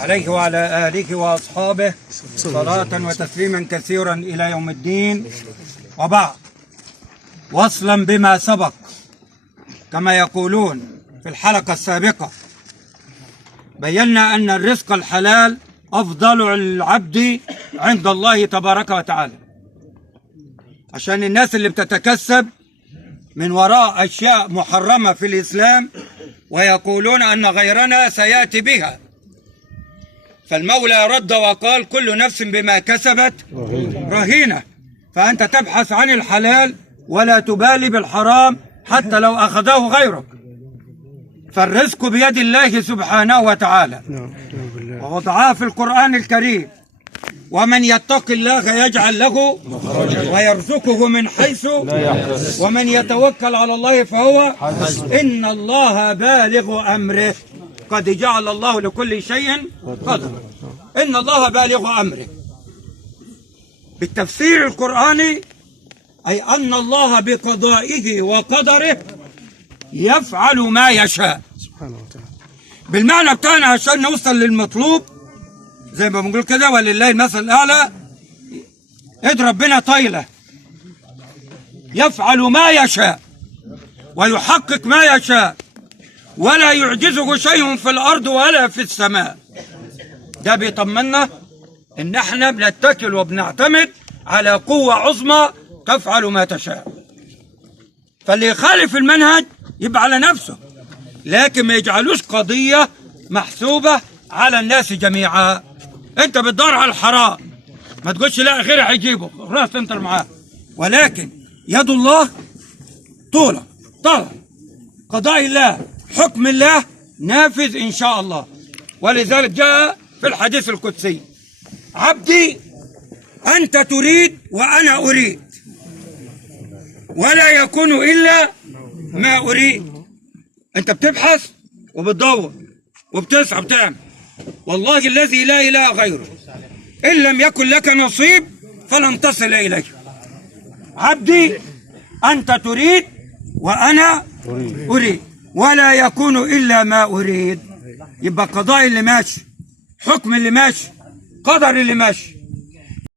عليه وعلى آله وأصحابه صلاة وتسليما كثيرا إلى يوم الدين. وبعد، وصلا بما سبق كما يقولون في الحلقة السابقة، بينا أن الرزق الحلال أفضل العبد عند الله تبارك وتعالى، عشان الناس اللي بتتكسب من وراء أشياء محرمة في الإسلام ويقولون أن غيرنا سيأتي بها، فالمولى رد وقال: كل نفس بما كسبت رهينة. فأنت تبحث عن الحلال ولا تبالي بالحرام حتى لو أخذه غيرك، فالرزق بيد الله سبحانه وتعالى، ووضعها في القرآن الكريم: ومن يتق الله يجعل له ويرزقه من حيث ومن يتوكل على الله فهو إن الله بالغ أمره قد جعل الله لكل شيء قدرا. إن الله بالغ أمره بالتفسير القرآني، أي أن الله بقضائه وقدره يفعل ما يشاء سبحانه وتعالى. بالمعنى بتاعنا عشان نوصل للمطلوب زي ما بنقول كده، ولله المثل الأعلى، اضرب بنا طايلة. يفعل ما يشاء ويحقق ما يشاء ولا يعجزه شيء في الأرض ولا في السماء. ده بيطمنا إن احنا بنتكل وبنعتمد على قوة عظمى تفعل ما تشاء. فاللي يخالف المنهج يبقى على نفسه، لكن ما يجعلوش قضية محسوبة على الناس جميعا. انت بتدور على الحرام، ما تقولش لا غيري هيجيبه، خلاص انت معاه، ولكن يد الله طولة قضاء الله حكم الله نافذ إن شاء الله. ولذلك جاء في الحديث القدسي: عبدي أنت تريد وأنا أريد ولا يكون إلا ما أريد. أنت بتبحث وبتدور وبتسعى بتعمل، والله الذي لا إله غيره إن لم يكن لك نصيب فلن تصل إليه. عبدي أنت تريد وأنا أريد ولا يكون إلا ما أريد. يبقى قضاء اللي ماشي، حكم اللي ماشي، قدر اللي ماشي.